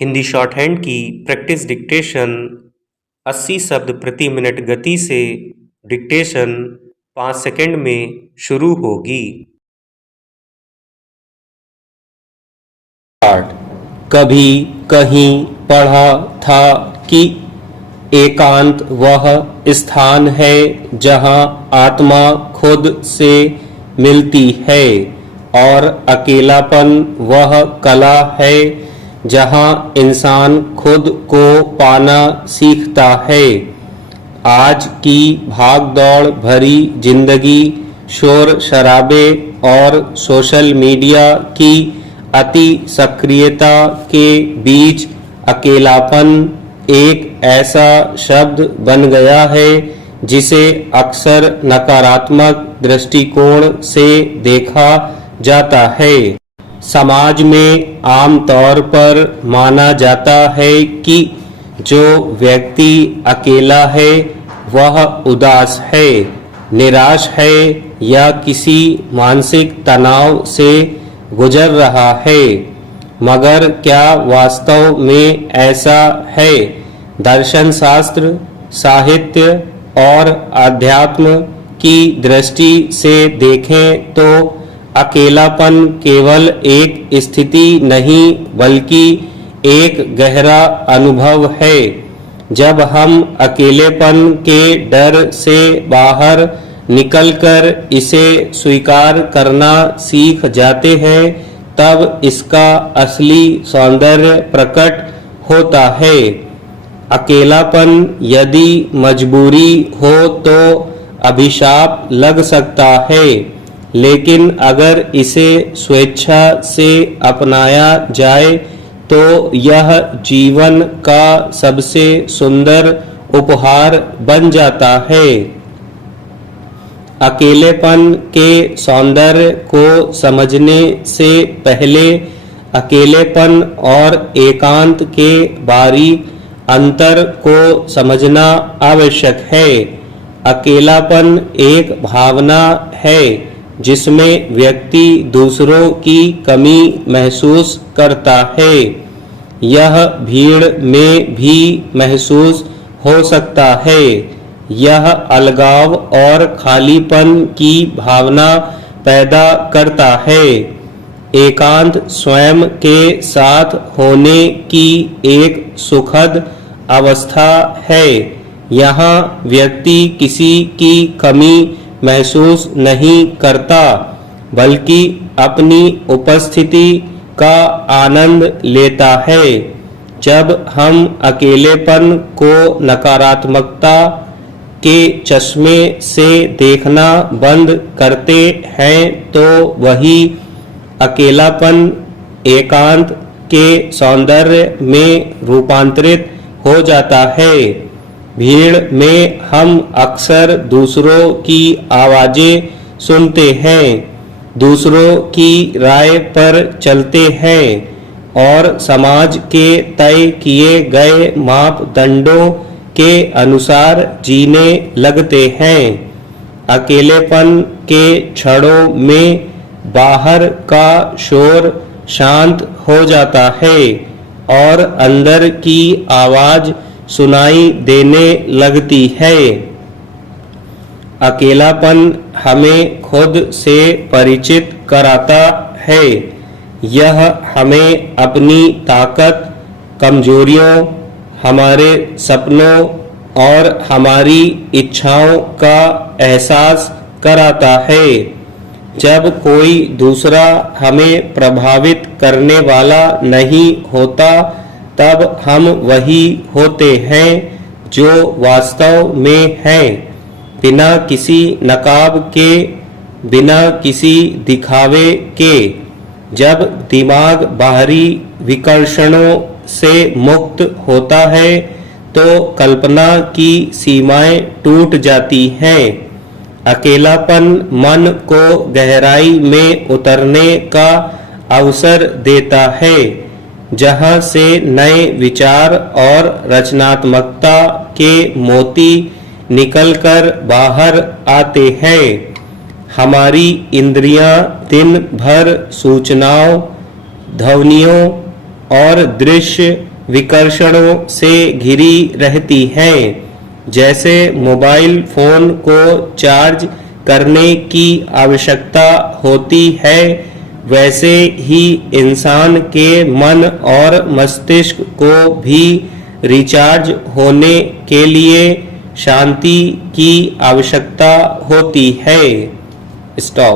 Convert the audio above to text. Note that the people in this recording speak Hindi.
हिंदी शॉर्ट हैंड की प्रैक्टिस डिक्टेशन 80 शब्द प्रति मिनट गति से डिक्टेशन 5 सेकंड में शुरू होगी। कभी कहीं पढ़ा था कि एकांत वह स्थान है जहाँ आत्मा खुद से मिलती है और अकेलापन वह कला है जहाँ इंसान खुद को पाना सीखता है। आज की भागदौड़ भरी जिंदगी, शोर शराबे और सोशल मीडिया की अति सक्रियता के बीच अकेलापन एक ऐसा शब्द बन गया है जिसे अक्सर नकारात्मक दृष्टिकोण से देखा जाता है। समाज में आम तौर पर माना जाता है कि जो व्यक्ति अकेला है वह उदास है, निराश है या किसी मानसिक तनाव से गुजर रहा है। मगर क्या वास्तव में ऐसा है? दर्शन शास्त्र, साहित्य और अध्यात्म की दृष्टि से देखें तो अकेलापन केवल एक स्थिति नहीं बल्कि एक गहरा अनुभव है। जब हम अकेलेपन के डर से बाहर निकलकर इसे स्वीकार करना सीख जाते हैं तब इसका असली सौंदर्य प्रकट होता है। अकेलापन यदि मजबूरी हो तो अभिशाप लग सकता है, लेकिन अगर इसे स्वेच्छा से अपनाया जाए तो यह जीवन का सबसे सुंदर उपहार बन जाता है। अकेलेपन के सौंदर्य को समझने से पहले अकेलेपन और एकांत के बारीक अंतर को समझना आवश्यक है। अकेलापन एक भावना है जिसमें व्यक्ति दूसरों की कमी महसूस करता है। यह भीड़ में भी महसूस हो सकता है। यह अलगाव और खालीपन की भावना पैदा करता है। एकांत स्वयं के साथ होने की एक सुखद अवस्था है। यहाँ व्यक्ति किसी की कमी महसूस नहीं करता बल्कि अपनी उपस्थिति का आनंद लेता है। जब हम अकेलेपन को नकारात्मकता के चश्मे से देखना बंद करते हैं तो वही अकेलापन एकांत के सौंदर्य में रूपांतरित हो जाता है। भीड़ में हम अक्सर दूसरों की आवाजें सुनते हैं, दूसरों की राय पर चलते हैं और समाज के तय किए गए मापदंडों के अनुसार जीने लगते हैं। अकेलेपन के क्षणों में बाहर का शोर शांत हो जाता है और अंदर की आवाज सुनाई देने लगती है। अकेलापन हमें खुद से परिचित कराता है। यह हमें अपनी ताकत, कमजोरियों, हमारे सपनों और हमारी इच्छाओं का एहसास कराता है। जब कोई दूसरा हमें प्रभावित करने वाला नहीं होता तब हम वही होते हैं जो वास्तव में हैं, बिना किसी नकाब के, बिना किसी दिखावे के। जब दिमाग बाहरी विकर्षणों से मुक्त होता है तो कल्पना की सीमाएं टूट जाती हैं। अकेलापन मन को गहराई में उतरने का अवसर देता है, जहां से नए विचार और रचनात्मकता के मोती निकलकर बाहर आते हैं। हमारी इंद्रियां दिन भर सूचनाओं, ध्वनियों और दृश्य विकर्षणों से घिरी रहती हैं। जैसे मोबाइल फोन को चार्ज करने की आवश्यकता होती है, वैसे ही इंसान के मन और मस्तिष्क को भी रिचार्ज होने के लिए शांति की आवश्यकता होती है। स्टॉप।